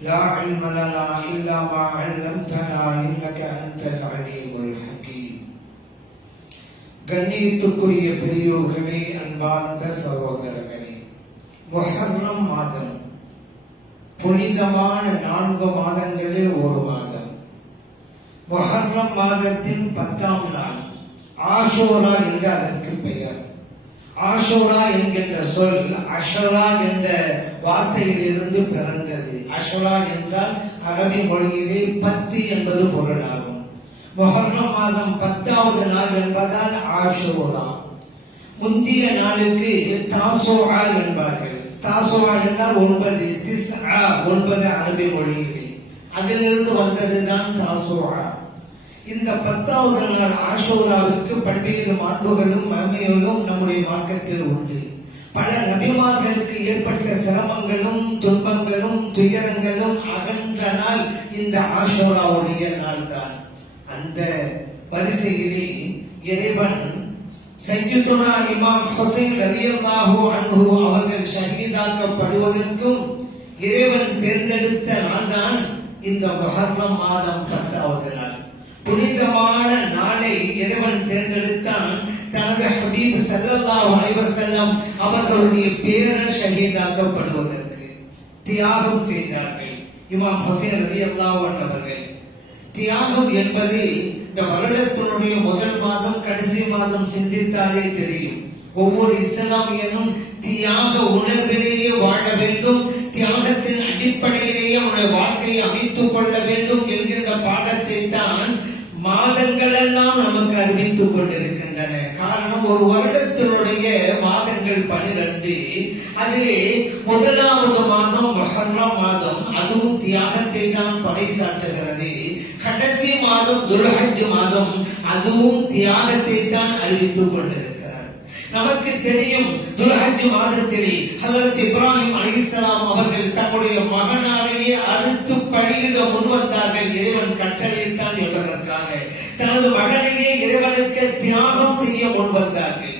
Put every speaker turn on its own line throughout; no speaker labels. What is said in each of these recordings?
لا علم لنا إلا ما علمتنا إنك أنت العليم الحكيم கண்ணியத்துக்குரிய பெரியோர்களே அன்பார்ந்த சகோதரர்களே முஹர்ரம் மாதம் புனிதமான நான்கு மாதங்களில் ஒரு மாதம் முஹர்ரம் மாதத்தின் பத்தாம் நாள் ஆஷோரா என்று அதற்கு பெயர் ஆஷோரா என்கின்ற சொல் அஷோரா என்ற வார்த்தையிலிருந்து பிறந்தது. அஷோரா என்றால் அரபி மொழியிலே பத்து என்பது பொருளாகும். முஹர்ரம் மாதம் பத்தாவது நாள் என்பதால் ஆஷோரா. முந்திய நாளுக்கு தாசோரா என்பார்கள். தாசோரா என்றால் ஒன்பது திஸ் ஒன்பது அரபி மொழியிலே. அதிலிருந்து வந்ததுதான் தாசோரா. இந்த பத்தாவது நாள் ஆசோராவிற்கு பல்வேறு மாண்புகளும் மகிமைகளும் நம்முடைய மார்க்கத்தில் உண்டு. பல நபிமார்களுக்கு ஏற்பட்ட சிரமங்களும் துன்பங்களும் துயரங்களும் அகன்ற நாள் இந்த ஆசோராவுடைய நாள் தான் அந்த வரிசையிலே இறைவன் சையதுனா இமாம் ஹுசைன் ரலியல்லாஹு அன்ஹு அவர்கள் ஷஹீதாக்கப்படுவதற்கும் இறைவன் தேர்ந்தெடுத்த நாள் தான் இந்த முஹர்ரம் மாதம் பத்தாவது நாள். புனிதமான நாளை இறைவன் தேர்ந்தெடுத்தான் தனது ஹபீப் ஸல்லல்லாஹு அலைஹி செல்லம் அவர்களுடைய பேரர் ஷஹீதாக்கப்படுவதற்கு. தியாகம் செய்தார்கள். இமாம் ஹுசைன் ரலியல்லாஹு அன்ஹு அவர்கள். தியாகம் என்பது இந்த வருடத்தினுடைய முதல் மாதம் கடைசி மாதம் சிந்தித்தாலே தெரியும். ஒவ்வொரு இஸ்லாமியனும் தியாக உணர்விலேயே வாழ வேண்டும். தியாகத்தின் அடிப்படையிலேயே அவனுடைய வாழ்க்கையை அமைத்துக் கொள்ள வேண்டும் என்கின்ற பாடத்தை தான் மாதங்கள் எல்லாம் நமக்கு அறிவித்துக் கொண்டிருக்கின்றன. காரணம் ஒரு வருடத்தினுடைய மாதங்கள் பனிரெண்டு. அதிலே முதலாவது மாதம் மஹர்ரம் மாதம். அதுவும் தியாகத்தை தான் பறைசாற்றுகிறது. கடைசி மாதம் துல்ஹஜ் மாதம். அதுவும் தியாகத்தை தான் அறிவித்துக் கொண்டிருக்கிறது நமக்கு தெரியும் துலஹஜ் மாதத்திலே ஹஜரத் இப்ராஹிம் அலைஹிஸ்ஸலாம் அவர்கள் தன்னுடைய மகனாரையே அறுத்து பலியிட முன்வந்தார்கள். இறைவன் கட்டளையிட்டான் தனது மகனையே இறைவனுக்கு தியாகம் செய்ய முன்வந்தார்கள்.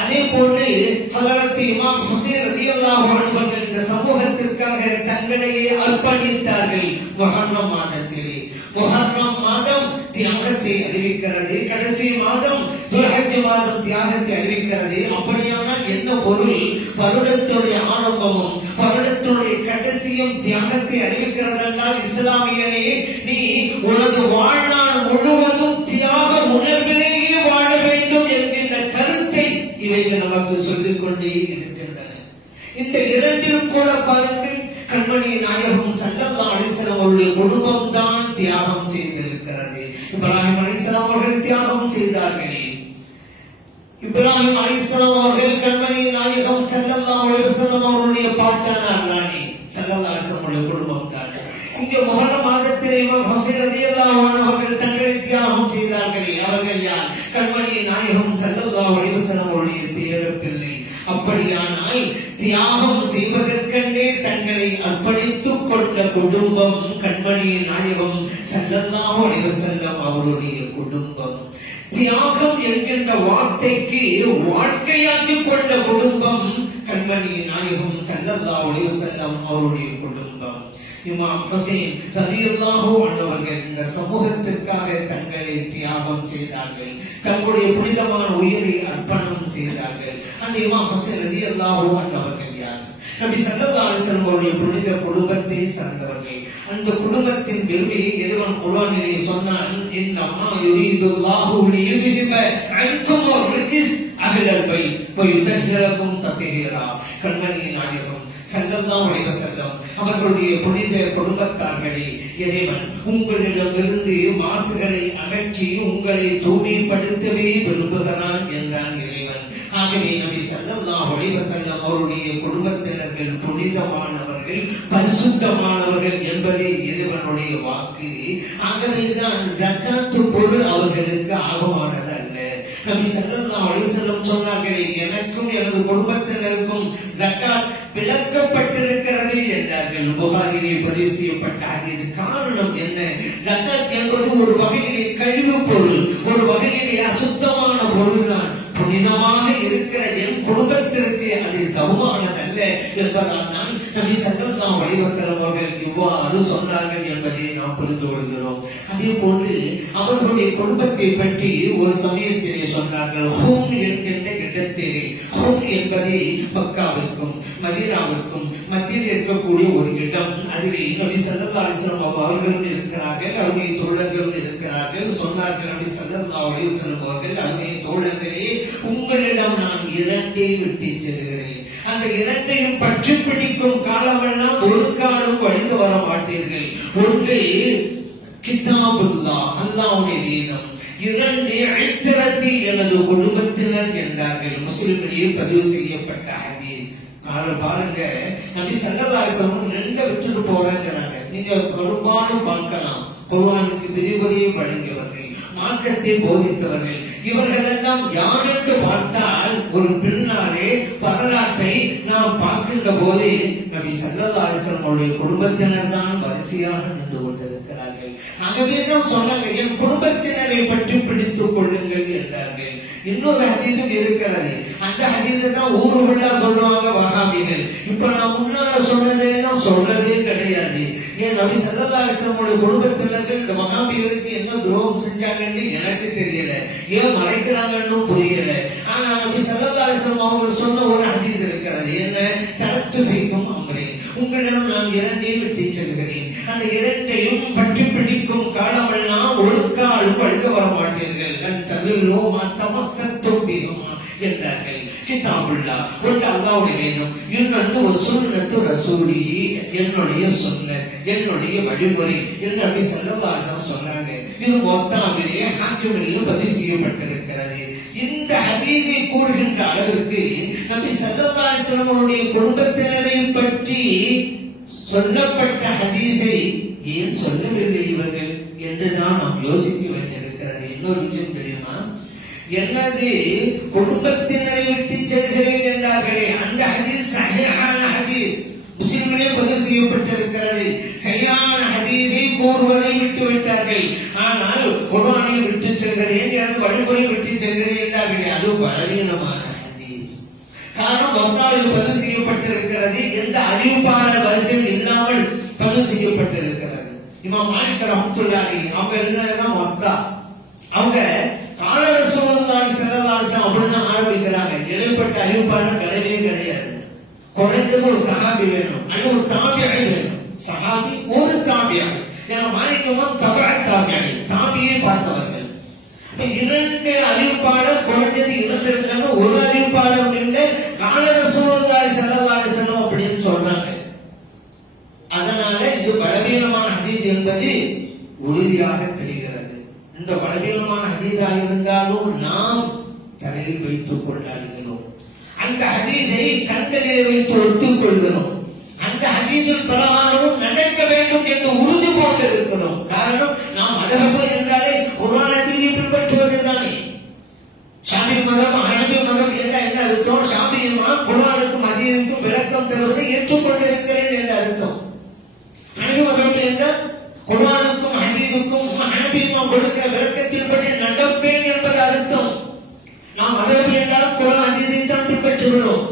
அதே போன்று ஹலரத் இமாம் ஹுசேன் ரதி அன்ஹு இந்த சமூகத்திற்காக தங்களையே அர்ப்பணித்தார்கள் மொஹர்ணம் மாதத்திலே. மொஹர்ணம் மாதம் தியாகத்தை அறிவிக்கிறது. கடைசி மாதம் துலகத்தி மாதம் தியாகத்தை அறிவிக்கிறது. அப்படியானால் என்ன பொருள்? வருடத்துடைய ஆரம்பமும் வருடத்துடைய கடைசியும் தியாகத்தை அறிவிக்கிறது என்றால் இஸ்லாமியனே நீ உனது வாழ்நாள் முழுவதும் தியாக உணர்விலேயே வாழ வேண்டும் என்கின்ற கருத்தை இவைகள் நமக்கு சொல்லிக் கொண்டே இருக்கின்றன. இந்த இரண்டிலும் கூட பாருங்கள் கண்மணி நாயகம் சல்லல்லா அலிஸ்லாம் அவருடைய குடும்பம் தான் தியாகம் செய்திருக்கிறது. இப்ராஹிம் அலிஸ்லாம் அவர்கள் தியாகம் செய்தார்களே. இப்ராஹிம் அலிஸ்லாம் அவர்கள் கண்மணி நாயகம் சல்லல்லா அலிஸ்லாம் அவருடைய பாட்டனார் தானே சல்லல்லா குடும்பம் தான். இங்கே முகர மாதத்திலே இமாம் ஹுசைன் அவர்கள் தங்களை தியாகம் செய்தார்களே அவர்கள் யார்? கண்மணி நாயகம் சல்லல்லாஹு அலைஹி வஸல்லம் அவருடைய பேரப்பிள்ளை அப்படியானால் தியாகம் செய்வதற்கென்றே தங்களை அர்ப்பணித்துக் கொண்ட குடும்பம் கண்மணி நாயகம் சல்லல்லாஹு அலைஹி வஸல்லம் அவருடைய குடும்பம். தியாகம் என்கின்ற வார்த்தைக்கு வாழ்க்கையாக்கி கொண்ட குடும்பம் கண்மணி நாயகம் சல்லல்லாஹு ஒளிவு செல்லம் அவருடைய குடும்பம். இமாம் ஹுசைன் ரலியல்லாஹு ஆண்டவர்கள் இந்த சமூகத்திற்காக தங்களை தியாகம் செய்தார்கள். தங்களுடைய புனிதமான உயிரை அர்ப்பணம் செய்தார்கள். அந்த இமாம் ஹுசைன் ரலியல்லாஹு ஆண்டவர்கள் யார்? நபி ஸல்லல்லாஹு அவருடைய புனித குடும்பத்தை சார்ந்தவர்கள். அந்த குடும்பத்தின் பெருமையை இறைவன் குர்ஆனிலே சொன்னான் இன்னமா யுரீதுல்லாஹு லியுذிப அன்கும் ரிஜிஸ். அஹ்லல் பைத் வயுதஹிரகும் தத்ஹீரா கண்மணி நாயகம் தான் உடைய செல்லம் அவர்களுடைய புனித குடும்பத்தார்களே இறைவன் உங்களிடமிருந்து மாசுகளை அகற்றி உங்களை தூய்மைப்படுத்தவே விரும்புகிறான் என்றான் இறைவன். ஆகவே நபி ஸல்லல்லாஹு அலைஹி வஸல்லம் அவருடைய குடும்பத்தினர்கள் புனிதமானவர்கள் பரிசுத்தமானவர்கள் என்பதே இறைவனுடைய வாக்கு. ஆகவேதான் ஜக்காத்து பொருள் அவர்களுக்கு ஆகமானதல்ல நபி சல்லல்லாஹு அலைஹி வஸல்லம் சொன்னார்களே எனக்கும் எனது குடும்பத்தினருக்கும் ஜக்காத் விளக்கப்பட்டிருக்கிறது என்றார்கள். புகாரிலே பதிவு செய்யப்பட்ட அது காரணம் என்ன? ஜக்காத் என்பது ஒரு வகையிலே கழிவு பொருள் ஒரு வகையிலே அசுத்தமான பொருள்தான். புனிதமாக இருக்கிற என் குடும்பத்திற்கு அது தகுமானதல்ல என்பதால் தான் நபி சல்லல்லாஹு அலைஹி அவர்கள் இவ்வாறு சொன்னார்கள் என்பதை நாம் புரிந்து கொள்கிறோம். அதே போன்று அவர்களுடைய குடும்பத்தை பற்றி ஒரு சமயத்திலே சொன்னார்கள் ஹோம் என்கின்ற இடத்திலே ஹோம் என்பதை மக்காவிற்கும் மதீனாவிற்கும் மத்தியில் இருக்கக்கூடிய ஒரு இடம். அதிலே நபி ஸல்லல்லாஹு அலைஹி அவர்களும் இருக்கிறார்கள் அவருடைய தோழர்களும் இருக்கிறார்கள். சொன்னார்கள் நபி ஸல்லல்லாஹு அலைஹி அவர்கள் அருமை தோழர்களே உங்களிடம் நான் இரண்டே விட்டு செல்கிறேன். அந்த இரண்டையும் பற்றி பிடிக்கும் காலமெல்லாம் ஒரு காலம் வழிக வர மாட்டீர்கள் ஒன்று கிதாபுல்லா அல்லாவுடைய வேதம். இரண்டு ஐத்திரத்தி எனது குடும்பத்தினர் என்றார்கள். முஸ்லிம்களிலே பதிவு செய்யப்பட்ட ஹதீஸ். பாருங்க. நம்பி சல்லல்லாஹு ரெண்ட விட்டுட்டு போறேங்கிறாங்க. நீங்க பெரும்பாலும் பார்க்கலாம். குர்வானுக்கு விரிவுரையை வழங்கியவர்கள் மார்க்கத்தை போதித்தவர்கள். இவர்கள் எல்லாம் யார் என்று பார்த்தால் ஒரு பின்னாலே வரலாற்றை நாம் பார்க்கின்ற போது நபி சல்லல்லாஹு அவருடைய குடும்பத்தினர் தான் வரிசையாக நின்று கொண்டிருக்கிறார்கள். ஆகவே தான் சொன்னாங்க என் குடும்பத்தினரை பற்றி பிடித்துக் கொள்ளுங்கள் என்றார்கள். இன்னொரு ஹதீஸும் இருக்கிறது. அந்த ஹதீஸை தான் ஊருக்குள்ள சொல்லுவாங்க வஹாபிகள். இப்ப நான் முன்னால சொன்னதெல்லாம் சொல்றதே கிடையாது. ஏன் நபி சல்லல்லாஹு குடும்பத்தினர்கள் இந்த வஹாபிகளுக்கு என்ன துரோகம் செஞ்சாங்கன்னு எனக்கு தெரியல. ஏன் மறைக்கிறாங்கன்னு புரியல. ஆனா நபி சல்லல்லாஹு அவங்க சொன்ன ஒரு ஹதீஸ் இருக்கிறது. என்ன? உங்களிடம் நான் இரண்டையும் விட்டு செல்கிறேன் அந்த இரண்டையும் பற்றி பிடிக்கும் காலமெல்லாம் ஒரு காலும் படுக்க வர மாட்டீர்கள் நன் தவில்லோ மத்தமசத்தும் பிகுமா என்றார்கள். கிதாபுல்லா ஒன்று அல்லாவுடைய வேதம் இன்னொன்று ஒரு சுன்னத்து என்னுடைய சொன்ன என்னுடைய வழிமுறை என்று அப்படி செல்லவாசம் சொன்னாங்க. இது மொத்தாவிலேயே ஹாக்கிமிலேயும் பதிவு செய்யப்பட்டிருக்கிறது இந்த கூறுகின்ற அளவிற்கு நபி சல்லல்லாஹு குடும்பத்தினரையும் குடும்பத்தினரை பற்றி சொல்லப்பட்ட ஹதீஸை ஏன் சொல்லவில்லை இவர்கள் என்றுதான் நாம் யோசிக்க வேண்டியிருக்கிறது இன்னொரு விஷயம் தெரியுமா? எனது குடும்பத்தினரை விட்டு செல்கிறேன் என்றார்களே. அந்த ஹதீஸ் சகையான ஹதீஸ். முஸ்லிம்களே பதிவு செய்யப்பட்டிருக்கிறது. சரியான ஹதீஸை கூறுவதை விட்டு விட்டார்கள் ஆனால் குர்வானை விட்டு செல்கிறேன். எனது வழிமுறை பலவீனமான ஹதீஸ் காரணம் மொத்தாவில் பதிவு செய்யப்பட்டிருக்கிறது. எந்த அறிவிப்பாளர் வரிசையில் இல்லாமல் பதிவு செய்யப்பட்டிருக்கிறது. இமாம் மாலிக் ரஹ்மத்துல்லாஹி அவங்க எழுதுனதுதான் மக்கா அவங்க கால ரசூலுல்லாஹி ஸல்லல்லாஹு அலைஹி அப்படின்னு ஆரம்பிக்கிறாங்க. இடைப்பட்ட அறிவிப்பாளர் கிடையவே கிடையாது. குறைந்தது ஒரு சஹாபி வேணும். அது ஒரு தாபியாக வேணும். சஹாபி ஒரு தாபியாக ஏன்னா மாணிக்கமா தபா தாபியாக தாபியை பார்த்தவர்கள். இரண்டு அறிவிப்பாளர் குறைஞ்சது இருந்திருக்காங்க ஒரு அறிவிப்பாளர் இல்லை. காலர சூழ்நிலை செல்லலாறு அப்படின்னு சொன்னாங்க. அதனால இது பலவீனமான ஹதீஸ் என்பது உறுதியாக தெரிகிறது. இந்த பலவீனமான ஹதீஸாக இருந்தாலும் நாம் தலையில் வைத்துக் கொண்டாடுகிறோம். அந்த ஹதீஸை கண்களிலே வைத்து ஒத்துக்கொள்கிறோம். அந்த ஹதீஸின் பிரகாரம் நடக்க வேண்டும் என்று உறுதி கொண்டு என்றால் என்ன அர்த்தம் ஷாமி விளக்கம் தருவதை ஏற்றுக்கொண்டிருக்கிறேன் என்று அர்த்தம். ஹனபி மதம் என்றால் குர்ஆனுக்கும் ஹதீஸுக்கும் கொடுக்கிற விளக்கத்தின்படி நடப்பேன் என்பது அர்த்தம். நாம் மதப்பு என்றால் குரான் ஹதீஸை தான் பின்பற்றுகிறோம்.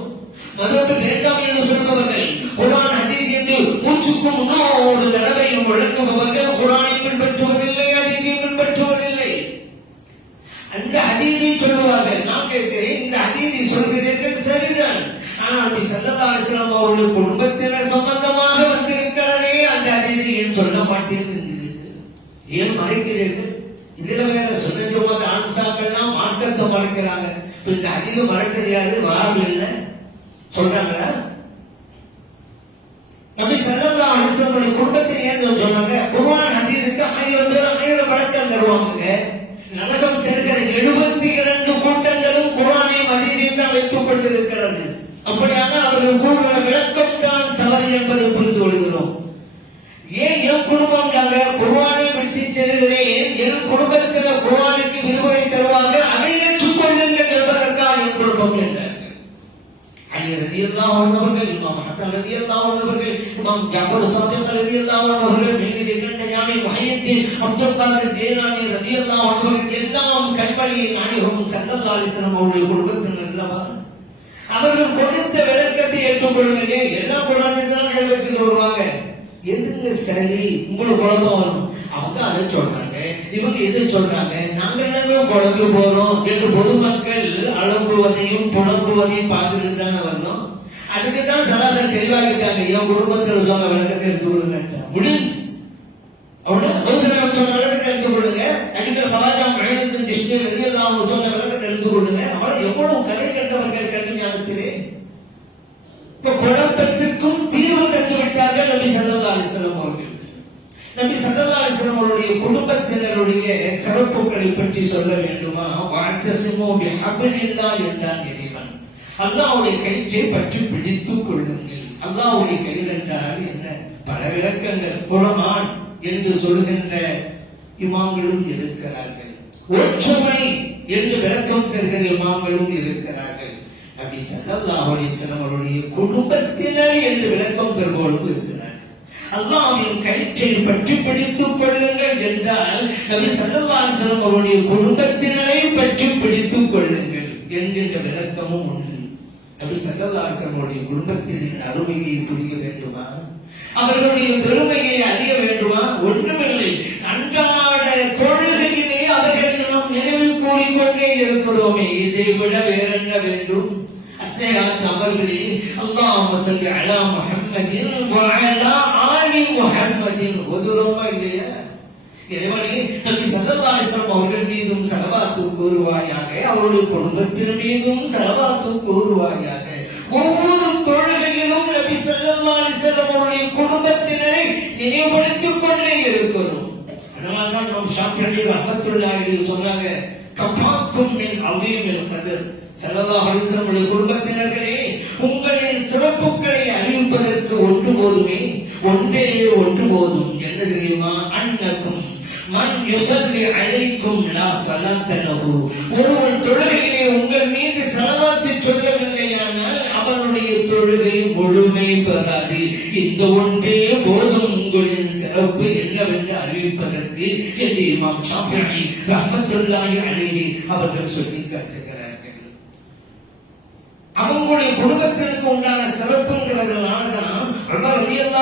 மதப்பு வேண்டாம் என்று சொல்பவர்கள் குரான் அதீதி என்று மூச்சுக்கும் முன்னால் ஒரு தடவையும் வழங்குபவர்கள் குரானை பின்பற்றுவதில்லை ஹதீஸை பின்பற்றுவதில்லை. அந்த அதீதை சொல்லுவார்கள் கேட்கிறேன். இந்த அதீதை சொல்கிறீர்கள் சரிதான். ஆனால் அப்படி செல்லதாசனம் அவருடைய குடும்பத்தினர் சம்பந்தமாக வந்திருக்கிறதே அந்த அதீதை ஏன் சொல்ல மாட்டேன் ஏன் மறைக்கிறீர்கள்? இதுல வேற சுனஜமாத ஆன்சாக்கள்லாம் மார்க்கத்தை மறைக்கிறாங்க. இப்ப இந்த அதிக மறைச்சது யாரு வாரம் இல்லை. சொல்றாங்களா? நம்பி சல்லா அலிஸ்லமுடைய குடும்பத்தை எது சொல்றாங்க? நாங்க என்னங்க குழம்பு போறோம் என்று பொதுமக்கள் அலம்புவதையும் புலம்புவதையும் பார்த்துட்டு தானே வரணும் அதுக்கு தான் சராசரி தெளிவாகிட்டாங்க என் குடும்பத்தில் சொன்ன விளக்கத்தை எடுத்துக்கொள்ளுங்க முடிஞ்சு அவன சொன்ன விளக்கத்தை எடுத்துக்கொள்ளுங்க அடிக்கிற சமாஜம் மழைத்தின் திஷ்டி வெளியெல்லாம் அவங்க சொன்ன விளக்கத்தை எடுத்துக்கொள்ளுங்க அவளை எவ்வளவு கதை கண்டவர்கள் கல்வி ஞானத்திலே. இப்ப குழப்பத்திற்கும் சிறப்புகளை பற்றி சொல்ல வேண்டுமா? வாத்தசிமோ ஹபிலில்லா என்றான் இறைவன். அல்லாவுடைய கயிற்றை பற்றி பிடித்துக் கொள்ளுங்கள். அல்லாவுடைய கயிறு என்றால் என்ன? பல விளக்கங்கள். புலமான் என்று சொல்கின்ற இமாம்களும் இருக்கிறார்கள். ஒற்றுமை என்று விளக்கம் தருகிற இமாம்களும் இருக்கிறார்கள். நபி ஸல்லல்லாஹு அலைஹி அவருடைய குடும்பத்தினர் என்று விளக்கம் தருபவர்களும் இருக்கிறார்கள். அல்லாவின் கயிற்றை பற்றி பிடித்துக் கொள்ளுங்கள் என்றால் நபி சல்லவாசனம் அவருடைய குடும்பத்தினரை பற்றி பிடித்துக் கொள்ளுங்கள் என்கின்ற விளக்கமும் உண்டு. நபி ஸல்லல்லாஹு அவருடைய குடும்பத்தினரின் அருமையை புரிய வேண்டுமா? அவர்களுடைய பெருமையை அறிய வேண்டுமா? ஒன்றுமில்லை. அன்றாட தொழுகையிலே அவர்களை நாம் நினைவு கூறிக்கொண்டே இருக்கிறோமே இதை விட வேறென்ன வேண்டும்? அத்தையாத்து அவர்களே அல்லாஹ் சொல்லி அலா முஹம்மதின் முகம்மதின் ஆலி முஹம்மதின் ஒதுரமா இல்லையா? இறைவனே நபி ஸல்லல்லாஹு அவர்கள் மீதும் சலவாத்து கூறுவாயாக அவருடைய குடும்பத்தின் மீதும் சலவாத்து கூறுவாயாக ஒவ்வொரு தொழுகையிலும் நபி ஸல்லல்லாஹு அவருடைய குடும்பத்தினரை நினைவுபடுத்திக் கொண்டே இருக்கிறோம். அதனால்தான் நம் ஷாஃபிஈ ரஹ்மத்துல்லாஹி சொன்னாங்க கஃபாக்கும் மின் அஸீமில் கதர். ஸல்லல்லாஹு அலைஹி குடும்பத்தினர்களே போதுமே. ஒன்றே ஒன்று போதும். என்ன தெரியுமா? அன்னக்கும் மண் யுசல்லி அழைக்கும் லா ஸலாத்த ஒருவன் தொழுகையிலே உங்கள் மீது ஸலவாத்து சொல்லவில்லையானால் அவனுடைய தொழுகை முழுமை பெறாது. இந்த ஒன்றே போதும். உங்களின் சிறப்பு என்னவென்று அறிவிப்பதற்கு என்று இமாம் ஷாஃபிஈ ரஹ்மத்துல்லாஹி அலைஹி அவர்கள் சொல்லி காட்டுகிறார்கள் அவங்களுடைய குடும்பத்திற்கு உண்டான சிறப்புங்கிறதுனாலதான்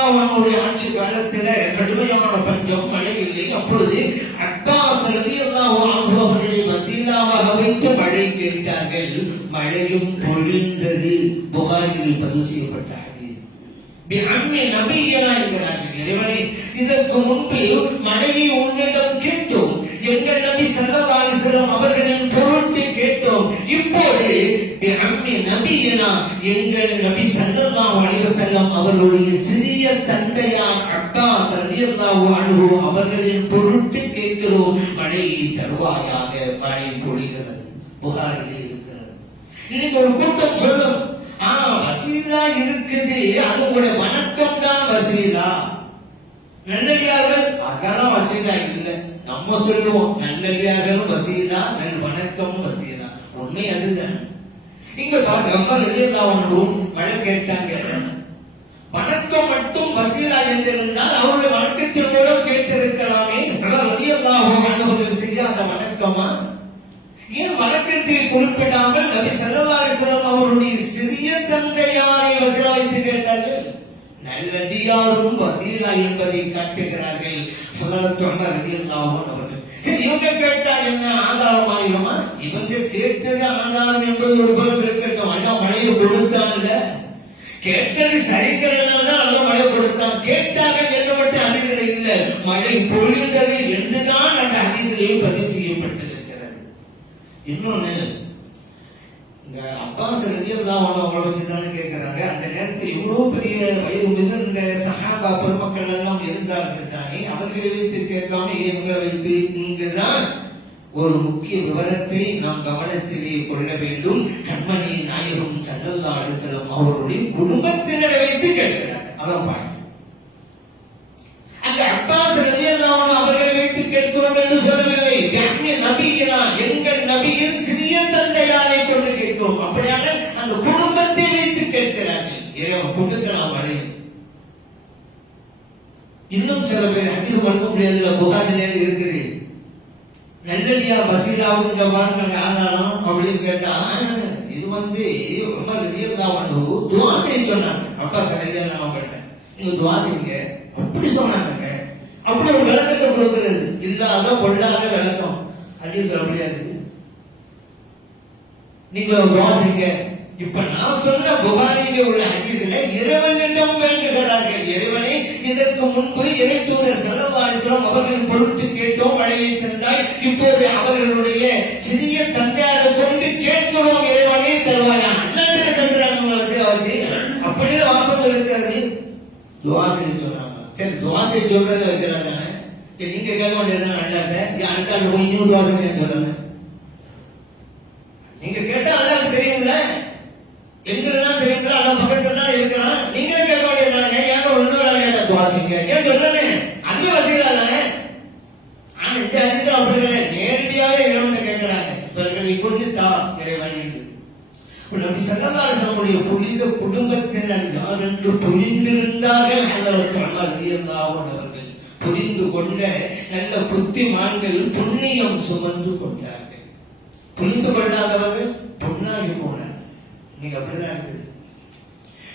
அவங்களுடைய ஆட்சி காலத்துல கடுமையான பஞ்சம் மழை இல்லை அப்பொழுது அப்பாஸ் ரலியல்லாஹு அவர்களை வசீலாவாக வைத்து மழை கேட்டார்கள். மழையும் பொழிந்தது. புகாரில் பதிவு செய்யப்பட்டார் இதற்கு முன்பு மனைவி உன்னிடம் கேட்டோம். எங்கள் நபி ஸல்லல்லாஹு அவர்களின் பொருள் எங்கள் நபி ஸல்லல்லாஹு அலைஹி வஸல்லம் அவர்களுடைய சிறிய தந்தையார் அப்பாஸ் ரலியல்லாஹு அன்ஹு அவர்களின் பொருட்டு கேட்கிறோம் மழை தருவாயாக மழை பொழிகிறது புகாரிலே இருக்கிறது. இன்னைக்கு ஒரு கூட்டம் சொல்லும் ஆ வசீலா இருக்குது அது உங்களுடைய வணக்கம் தான் வசீலா. நல்லடியார்கள் அதெல்லாம் வசீலா இல்லை நம்ம சொல்லுவோம் நல்லடியார்களும் வசீலா நல் வணக்கமும் வசீலா. உண்மை அதுதான். இங்க பாருங்க ரொம்ப வெளியெல்லாம் மழை கேட்டாங்க. வணக்கம் மட்டும் வசீலா என்றிருந்தால் அவருடைய வணக்கத்தின் மூலம் கேட்டிருக்கலாமே. அவர் வெளியெல்லாம் அவர்கள் செய்யாத வணக்கமா? ஏன் வணக்கத்தை குறிப்பிடாமல் நபி ஸல்லல்லாஹு அலைஹி அவருடைய சிறிய தந்தையாரை வசீலா வைத்து கேட்டார்கள். நல்லடியாரும் வசீலா என்பதை காட்டுகிறார்கள். ஹஜரத் உமர் ரலியல்லாஹு அவர்கள். சரி இவங்க கேட்டா என்ன ஆதாரம் ஆகிடுமா இவங்க கேட்டது ஆதாரம் என்பது ஒரு புறம் இருக்கட்டும். அண்ணா மழையை கொடுத்தான்ல கேட்டது சரிக்கிறதுனால தான் நல்ல மழை கொடுத்தான். கேட்டார்கள் என்ன மட்டும் அறிந்தது இல்லை. மழை பொழிந்தது என்றுதான் அந்த அதிதிலே பதிவு செய்யப்பட்டிருக்கிறது. இன்னொன்னு அப்பாஸ் ரலியல்லாஹு அன்ஹு அவங்கள வச்சு தானே கேட்கிறாங்க அந்த நேரத்தில் இவ்வளவு பெரிய வயது முதிர்ந்த சஹாபா பெருமக்கள் எல்லாம் இருந்தார்கள் தானே அவர்களை வைத்து கேட்காம இவங்களை வைத்து இங்குதான் ஒரு முக்கிய விவரத்தை நாம் கவனத்திலே கொள்ள வேண்டும். கண்மணி நாயகம் சல்லல்லா அலிசலம் அவருடைய குடும்பத்தினரை வைத்து கேட்கிறார். அதான் பாயிண்ட் அங்க அப்பாஸ் ரலியல்லாஹு அவர்களை வைத்து கேட்கிறோம் என்று சொல்லவில்லை. நபியினா எங்கள் கொண்டு அப்படியாக அந்த குடும்பத்தை வைத்து கேட்கிறார்கள். இறைவன் கொடுத்த நாம் அடையும். இன்னும் சில பேர் அதிகம் மறுக்க முடியாதுல புகாரி நேரம் இருக்குது நல்லடியா வசீலாவுங்க பாருங்க ஆனாலும் அப்படின்னு கேட்டா இது வந்து ரொம்ப ரலியல்லாஹு துவா செய்ய சொன்னாங்க. அப்பா சரியா நான் கேட்டேன் நீங்க துவா செய்யுங்க. அப்படி சொன்னாங்க. அப்படி ஒரு விளக்கத்தை கொடுக்கிறது. இல்லாத கொள்ளாத விளக்கம். அதையும் சொல்ல முடியாது. நீங்க வாசிங்க. இப்ப நான் சொன்ன புகாரிலே உள்ள ஹதீஸ்ல இறைவனிடம் வேண்டுகிறார்கள். இறைவனை இதற்கு முன்பு இறைத்தூதர் செலவாளிசம் அவர்கள் பொருட்டு கேட்டோம் மழையை தந்தாய். இப்போது அவர்களுடைய சிறிய தந்தையாக கொண்டு கேட்கிறோம் இறைவனை தருவாயா. அண்ணன் தந்திராங்க வச்சு வச்சு அப்படின்னு வாசம் இருக்கிறது துவாசை சொன்னாங்க சரி துவாசை சொல்றதை வைக்கிறாங்க. நீங்க கேட்க வேண்டியது அண்ணாட்ட. அண்ணாட்ட போய் இன்னும் துவாசை சொல்றேன் நீங்க கேட்டா அல்லாஹ்க்கு தெரியும்ல? எங்க இருந்தா தெரியும்ல? அல்ல பக்கத்துல தான் இருக்கிறான். நீங்களே கேட்க வேண்டியதாங்க ஏங்க ஒண்ணு கேட்டா துவாசிங்க ஏன் சொல்றேனே அதுவே வசீலா தானே? ஆனா இந்த அதிகம் அப்படி கிடையாது நேரடியாவே இறைவன் கேட்கிறாங்க இவர்களை கொண்டு தா இறைவன் என்று. நபி சல்லல்லாஹுடைய புனித குடும்பத்தினர் யார் என்று புரிந்திருந்தார்கள் அல்லது அவர்கள். புரிந்து கொண்ட நல்ல புத்திமான்கள் புண்ணியம் சுமந்து கொண்டார்கள். புரிந்து கொள்ளாதவர்கள் பொண்ணாகி போன நீங்க அப்படிதான் இருக்குது.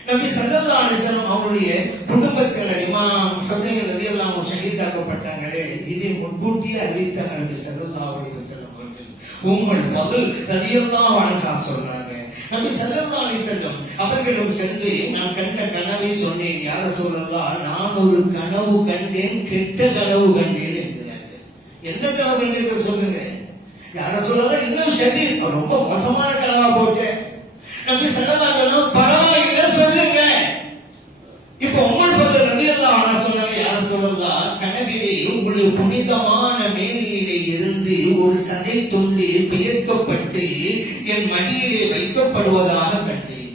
நபி சல்லல்லாஹு அலைஹி அவருடைய குடும்பத்தில் இமாம் ஹுசைன் அலி அல்லாம் ஷஹீதாக்கப்பட்டாங்களே இதை முன்கூட்டியே அறிவித்தாங்க நபி சல்லல்லாஹு அலைஹி வஸல்லம் அவர்கள். உங்கள் ஃபضل ரலியல்லாஹு அன்ஹா சொல்றாங்க நபி சல்லல்லாஹு அலைஹி வஸல்லம் அவர்களிடம் சென்று நான் கண்ட கனவை சொன்னேன் யார சொல்லலாம் நான் ஒரு கனவு கண்டேன் கெட்ட கனவு கண்டேன் என்கிறார்கள். எந்த கனவு கண்டேன் யார சொல்லலாம் இன்னும் சரி. ரொம்ப மோசமான கனவா போச்சு. நம்பி சல்லல்லாஹு பரவாயில்ல சொல்லுங்க. இப்ப உங்கள் சொல்ற நதியெல்லாம் ஆனா சொன்னாங்க யார சொல்லலாம் கனவிலே உங்களுடைய புனிதமான மேனியிலே இருந்து ஒரு சதை தொண்டில் பெயர்க்கப்பட்டு என் மடியிலே வைக்கப்படுவதாக கண்டேன்.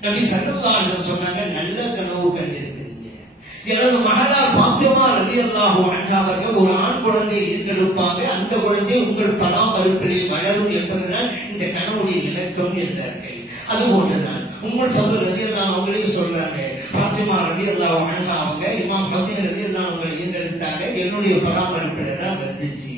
நபி சல்லல்லாஹு சொன்னாங்க நல்ல கனவு கண்டிருக்கு எனது மகளா பாத்தியமா ரவி அன்ஹா அவர்கள் ஒரு ஆண் குழந்தை ஈன்றெடுப்பாங்க அந்த குழந்தை உங்கள் பராமரிப்பிலே வளரும் என்பதுதான் இந்த கனவுடைய இலக்கம் என்றார்கள். அது போன்றுதான். உங்கள் சகோதர ரவி அல்லா அவங்களே சொல்றாங்க. ஃபாத்திமா ரலியல்லாஹு அன்ஹா அவங்க இமாம் ஹசீன் ரவி அல்லா அவங்களை ஈன்றெடுத்தாங்க என்னுடைய பராமரிப்பில தான் வந்துச்சு.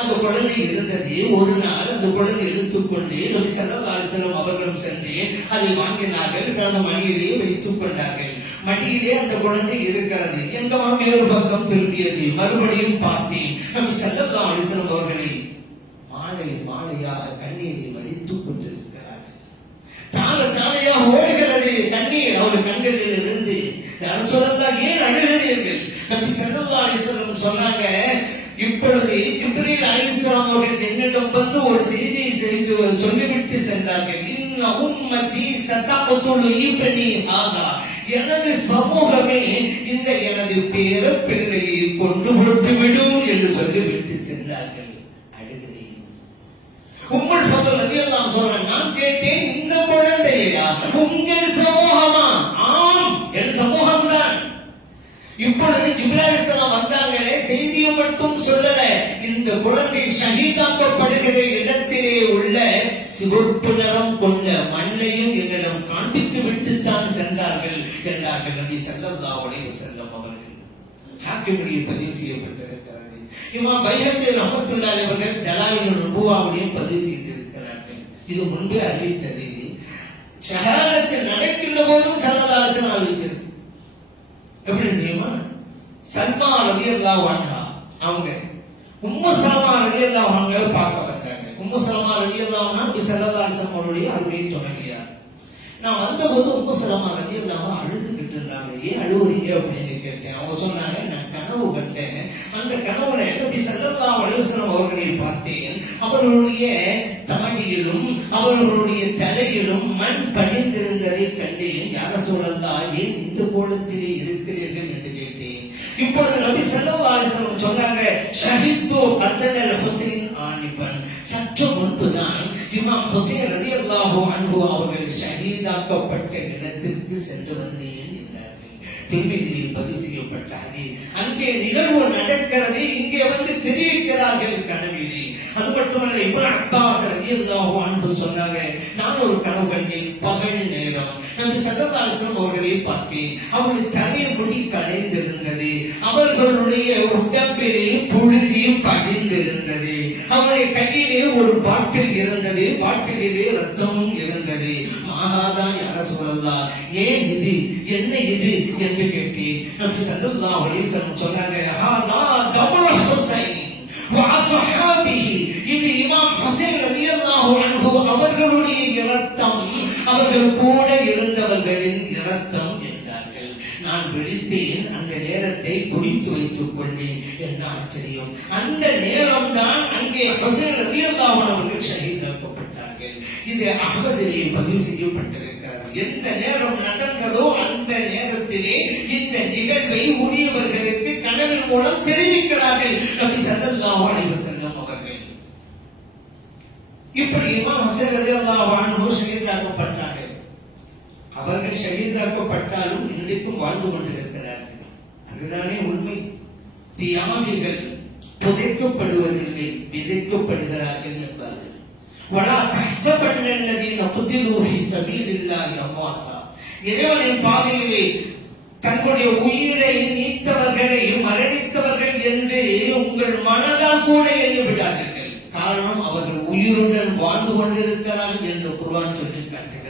அந்த குழந்தை இருந்தது. ஒரு நாள் அந்த குழந்தை எடுத்துக்கொண்டு நபி ஸல்லல்லாஹு அலைஹி அவர்களும் சென்று அதை வாங்கினார்கள். தனது மடியிலேயே வைத்துக் கொண்டார்கள். மடியிலே அந்த குழந்தை இருக்கிறது. என் கவனம் வேறு பக்கம் திரும்பியது. மறுபடியும் பார்த்தேன். நபி ஸல்லல்லாஹு அலைஹி அவர்களை மாலை மாலையாக கண்ணீரை வடித்துக் கொண்டிருக்கிறார்கள். தாழ ஓடுகிறது. கண்ணீர் அவர் கண்களில் இருந்து அரசு ஏன் அழுகிறீர்கள்? நபி ஸல்லல்லாஹு அலைஹி சொன்னாங்க இப்பொழுது ஜிப்ரீல் அலிஸ்லாம் அவர்கள் என்னிடம் வந்து ஒரு செய்தியை செய்து சொல்லிவிட்டு சென்றார்கள். இன்ன உம்மதி சதகத்துல் இப்னி ஆதா எனது சமூகமே இந்த எனது பேர பிள்ளையை கொண்டு போட்டு விடும் என்று சொல்லிவிட்டு சென்றார்கள். அழுகிறேன் உங்கள் சொந்தம் நான் சொல்றேன் நான் கேட்டேன் இந்த குழந்தையா உங்க சமூகமா ஆம் என் சமூகம் தான் இப்பொழுது ஜிப்ராலிஸ்லாம் வந்தாங்களே செய்தியை மட்டும் சொல்லல இந்த குழந்தை ஷஹீதாக்கப்படுகிற இடத்திலே உள்ள சிவப்பு நிறம் கொண்ட மண்ணையும் என்னிடம் காண்பித்து விட்டு தான் சென்றார்கள் என்றார்கள் நபி ஸல்லல்லாஹு அலைஹி செல்லம் அவர்கள். ஹாக்கிமுடைய பதிவு செய்யப்பட்டிருக்கிறது. இமாம் பைஹத்தி ரஹமத்துல்லாஹி அவர்கள் தலாயிலுல் நுபுவாவுடைய பதிவு செய்திருக்கிறார்கள். இது முன்பு அறிவித்தது. ஷஹாதத்தில் நடக்கின்ற போதும் ஸல்லல்லாஹு அறிவித்தது. எப்படி தெரியுமா? சல்மா ரலியல்லாஹு அன்ஹா அவங்க. உம்மு சலமா ரலியல்லாஹு அன்ஹா பார்க்க வந்தாங்க உம்மு சலமா ரலியல்லாஹு நபி ஸல்லல்லாஹு அலைஹி வஸல்லம் அவருடைய அருமையை தொடங்கியார் நான் வந்தபோது உம்மு சலமா ரலியல்லாஹு அழுதுகிட்டு இருந்தாங்க. ஏன் அழுவுறீங்க? அப்படின்னு கேட்டேன். அவங்க சொன்னாங்க நான் கனவு கண்டேன். அந்த கனவுல நபி ஸல்லல்லாஹு அலைஹி வஸல்லம் அவர்களை பார்த்தேன். அவர்களுடைய தமடியிலும் அவர்களுடைய தலையிலும் மண் படிந்திருந்ததை கண்டேன். யார சொல்லலாம் ஏன் இந்த கோலத்திலே இருக்கிறீர்கள்? என்று கேட்டேன். இப்பொழுது நபி ஸல்லல்லாஹு அலைஹி வஸல்லம் ஷஹீதாக்கப்பட்ட இடத்திற்கு சென்று வந்தேன் என்றார்கள். திருமதியில் பதிவு செய்யப்பட்ட ஹதீஸ் அங்கே நிகழ்வு நடக்கிறது இங்கே வந்து தெரிவிக்கிறார்கள் கனவிலே. அது மட்டுமல்ல இவ்வளவு அப்பாஸ் ரலியல்லாஹு அன்ஹு சொன்னாங்க நான் ஒரு கனவு கண்டேன் பகல் நேரம். அந்த ஸல்லல்லாஹு அவர்களை பார்த்தேன். அவருடைய தலைமுடி கலைந்திருந்தது அவர்களுடைய அவருடைய கையிலே ஒரு பாட்டில் இருந்தது. பாட்டிலே ரத்தமும் இருந்தது. மாகாதா அரசுலா ஏன் இது? என்ன இது என்று கேட்டேன். நபி ஸல்லல்லாஹு அலைஹி சொன்னாங்க ஹாதா தமுல் ஹுசைன் இது இமாம் ஹுசைன் ரலியல்லாஹு அன்ஹு அவர்களுடைய இரத்தம். அவர்கள் கூட இருந்தவர்களின் இரத்தம். நான் விழித்தேன் அந்த நேரத்தை குறித்து வைத்துக் கொண்டேன் என்ற ஆச்சரியம். அந்த நேரம் தான் அங்கே ஹுசைன் ரலியல்லாஹு அவர்கள் ஷஹீதாக்கப்பட்டார்கள். இது அகமதிலே பதிவு செய்யப்பட்டிருக்கிறது. எந்த நேரம் நடந்ததோ அந்த நேரத்திலே இந்த நிகழ்வை உரியவர்களுக்கு கனவின் மூலம் தெரிவிக்கிறார்கள் நபி ஸல்லல்லாஹு அலைஹி வஸல்லம் அவர்கள். இப்படி இமாம் ஹுசைன் ரலியல்லாஹு அன்ஹு ஷஹீதாக்கப்பட்டார்கள். அவர்கள் சரீதாக்கப்பட்டாலும் இன்றைக்கும் வாழ்ந்து கொண்டிருக்கிறார்கள். அதுதானே உண்மை. தியாகிகள் புதைக்கப்படுவதில்லை விதைக்கப்படுகிறார்கள் என்பார்கள். வடா கஷ்டப்பட்ட புத்திரூபி சபீல் இல்லாத அம்மாத்தா இறைவனின் பாதையிலே தங்களுடைய உயிரை நீத்தவர்களை மரணித்தவர்கள் என்று உங்கள் மனதால் கூட எண்ணி விடாதீர்கள் காரணம் அவர்கள் உயிருடன் வாழ்ந்து கொண்டிருக்கிறார்கள் என்று குர்வான் சொல்லி காட்டுகிறார்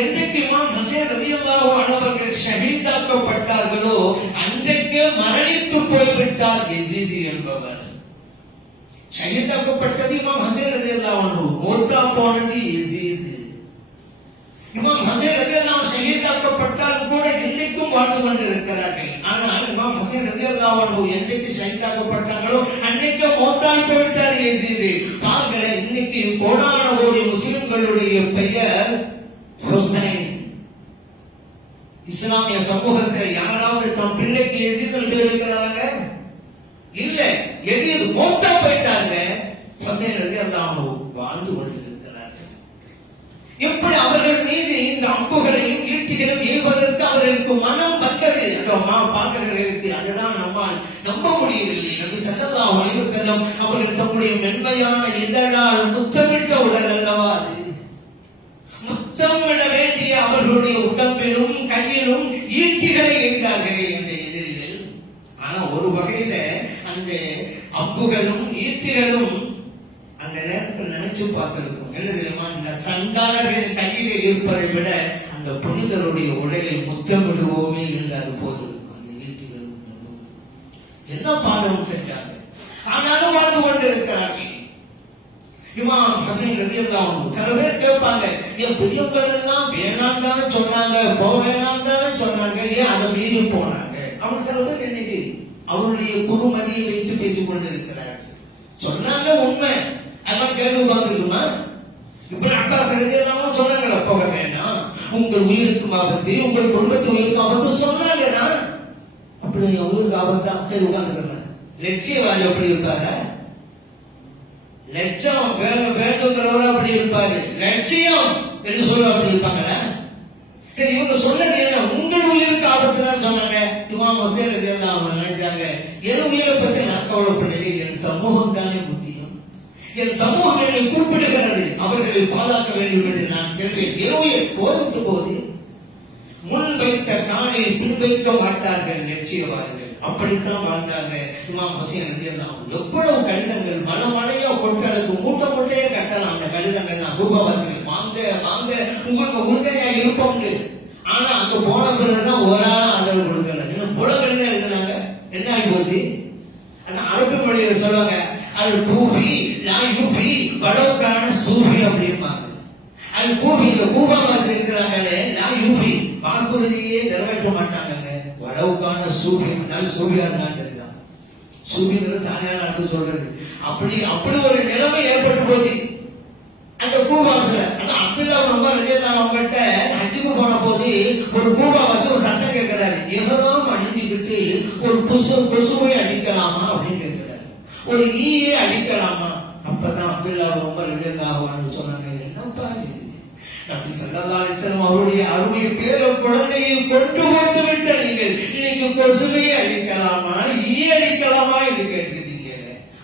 என்றைக்கு இமாம் ஹுசைன் ரலியல்லாஹு அன்ஹு அவர்கள் ஷஹீதாக்கப்பட்டார்களோ அன்றைக்கே மரணித்து போய்விட்டார் எசிதி என்பவர். ஷஹீதாக்கப்பட்டது இமாம் ஹுசைன் ரலியல்லாஹு அன்ஹு மூத்தா போனது எசீது இமாம் ஹுசைன் ரலியல்லாஹு அன்ஹு ஷஹீதாக்கப்பட்டாலும் கூட இன்னைக்கும் வாழ்ந்து கொண்டிருக்கிறார்கள். ஆனால் இமாம் ஹுசைன் ரலியல்லாஹு அன்ஹு என்றைக்கு ஷஹீதாக்கப்பட்டார்களோ அன்னைக்கு மூத்தான் போய்விட்டார் எசீது பாருங்களேன் இன்னைக்கு கோடான கோடி முஸ்லிம்களுடைய பெயர் யோசனை இஸ்லாமிய சமூகத்தில் யாராவது தம் பிள்ளைக்கு எதிர்த்து இருக்கிறாங்க இல்ல எதிர் மூத்த போயிட்டாங்க. ஹுசைன் ரலியல்லாஹு வாழ்ந்து கொண்டிருக்கிறார்கள். எப்படி அவர்கள் மீது இந்த அம்புகளையும் ஈட்டிகளையும் ஏற்பதற்கு அவர்களுக்கு மனம் வந்தது? அந்த பார்க்கிறவர்களுக்கு அதுதான் நம்மால் நம்ப முடியவில்லை. நபி செல்லலாம் அலைஹி வஸல்லம் அவர்கள் தம்முடைய மென்மையான இதழால் முத்தமிட்ட உடல் அல்லவா அது? முத்தமிட வேண்டிய அவர்களுடைய உடம்பிலும் கையிலும் ஈட்டிகளை எய்தார்களே இந்த எதிரிகள். ஆனா ஒரு வகையில அந்த அம்புகளும் ஈட்டிகளும் அந்த நேரத்தில் நினைச்சு பார்த்திருக்கும் என்ன தெரியுமா? இந்த சண்டாளர்களின் கையிலே இருப்பதை விட அந்த புனிதருடைய உடலை முத்தமிடுவோமே என்று அது போது அந்த ஈட்டிகளும் என்ன பாதகம் செஞ்சாங்க? ஆனாலும் வாழ்ந்து கொண்டிருக்க இமாம் ஹசைன் ரலியல்லாஹு அன்ஹு. சில பேர் கேட்பாங்க ஏன் பெரியவங்க எல்லாம் வேணாம் தானே சொன்னாங்க போக வேணாம் தானே சொன்னாங்க ஏன் அதை மீறி போனாங்க? அவங்க சில பேர் இன்னைக்கு அவருடைய குருமதியை வைத்து பேசிக் கொண்டிருக்கிறார்கள். சொன்னாங்க உண்மை. அதெல்லாம் கேட்டு உட்கார்ந்துருக்குமா? இப்ப அப்பாஸ் ரலியல்லாஹு சொன்னாங்களா போக வேண்டாம் உங்கள் உயிருக்கு ஆபத்து உங்கள் குடும்பத்து உயிருக்கு ஆபத்து சொன்னாங்கன்னா அப்படி என் உயிருக்கு ஆபத்தா சரி உட்காந்துக்கிறேன் லட்சியவாதி அப்படி இருக்காரு? லட்சம் வேணும் வேண்டுங்கிறவர் அப்படி இருப்பாரு. லட்சியம் என்று சொல்ல அப்படி இருப்பாங்களா? சரி இவங்க சொன்னது என்ன? உங்கள் உயிருக்கு ஆபத்து தான் சொன்னாங்க. இமாம் ஹுசைன் ரலியல்லாஹு அவங்க நினைச்சாங்க என் உயிரை பத்தி நான் கவலைப்படலை என் சமூகம் தானே முக்கியம். என் சமூகம் என்னை குறிப்பிடுகிறது. அவர்களை பாதுகாக்க வேண்டும் என்று நான் செல்வேன். என் உயிர் போரிட்டு போது முன் வைத்த காலை பின் வைக்க மாட்டார்கள். லட்சியவாதிகள். அப்படித்தான் வாழ்ந்தாங்க. இமாம் ஹுசைன் ரலியல்லாஹு எவ்வளவு கடிதங்கள் மனமழையோ கொட்டலுக்கு மூட்டை மூட்டையே கட்டலாம். அந்த கடிதங்கள் நான் ரூபாவாசிகள். வாங்க வாங்க. உங்களுக்கு உறுதுணையா இருப்போம்னு. ஆனா அங்க போன பிறகுதான் ஒரு ஆளா ஆதரவு கொடுக்கல இன்னும் புல கடிதம் எழுதினாங்க. என்ன ஆகி போச்சு அந்த அரபு மொழியில சொல்லுவாங்க அல் கூஃபி லா யூஃபி வடவுக்கான சூஃபி அப்படிம்பாங்க. அல் கூஃபி இந்த கூபாவாசி இருக்கிறாங்களே லா யூஃபி. வாக்குறுதியே நிறைவேற்ற மாட்டாங்க. கடவுக்கான சூரியன் என்றால் சூரியா இருந்தான்னு தெரியுதா? சாலையான அப்படி சொல்றது. அப்படி அப்படி ஒரு நிலைமை ஏற்பட்டு போச்சு. அந்த கூபாசுல அந்த அப்துல்லா ரொம்ப ரஜிதான் அவங்கள்ட்ட ஹஜ்ஜுக்கு போன போது ஒரு கூபாவாசி ஒரு சட்டம் கேட்கிறாரு. எகரம் அணிஞ்சு விட்டு ஒரு புசு புசுவை அடிக்கலாமா அப்படின்னு கேட்கிறாரு. ஒரு ஈயை அடிக்கலாமா அப்பதான் அப்துல்லா ரொம்ப ரஜிதாவான்னு சொன்னாங்க என்னப்பா இது? நபி ஸல்லல்லாஹு அலைஹி அவருடைய அருமை பேர குழந்தையை கொண்டு போட்டு விட்ட நீங்கள் இன்னைக்கு கொசுவை அழிக்கலாமா ஈ அழிக்கலாமா என்று கேட்டிருக்கீங்க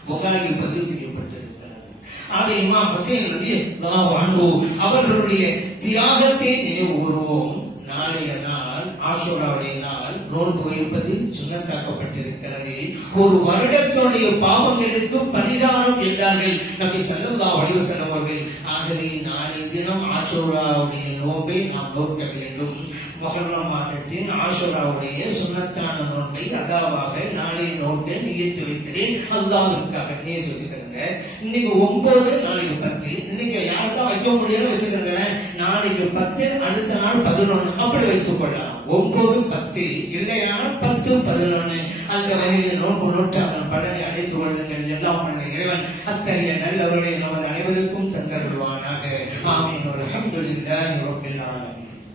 புகாரி பதிவு செய்யப்பட்டிருக்கிறது. ஆக இமாம் ஹுசைன் ரலியல்லாஹு அவர்களுடைய தியாகத்தை நினைவு கூறுவோம். நாளைய நாள் ஆஷுராவுடைய நாள் நோன்பு வைப்பது சுண்ணத்தாக்கப்பட்டிருக்கிறது. ஒரு வருடத்துடைய பாவங்களுக்கு பரிகாரம் என்றார்கள் நபி சல்லா அலைஹி அவர்கள். ஆஷுராவுடைய நோன்பை நாம் நோக்க வேண்டும். முஹர்ரம் மாதத்தின் ஆஷுராவுடைய சுன்னத்தான நோன்பை அதாவாக நாளைய நோன்பை நியத்து வைக்கிறேன். அல்லாவிற்காக நியத்து வச்சுக்கிறேங்க. இன்னைக்கு ஒன்பது நாளைக்கு பத்து. இன்னைக்கு யாருக்கா வைக்க முடியாது வச்சுக்கிறேங்க நாளைக்கு பத்து அடுத்த நாள் பதினொன்று அப்படி வைத்துக் கொள்ளலாம். ஒன்பது பத்து. இல்லையானால் பத்து பதினொன்று அந்த வகையில் நோன்பு நோட்டு அதன் பலனை அடைந்து கொள்ளுங்கள். எல்லாம் பண்ண இறைவன் அத்தகைய நல்லவர்களை நமது அனைவருக்கும் தந்தருள்வானாக. ஆமீன். அல்ஹம்துலில்லாஹி ரப்பில் ஆலமீன்.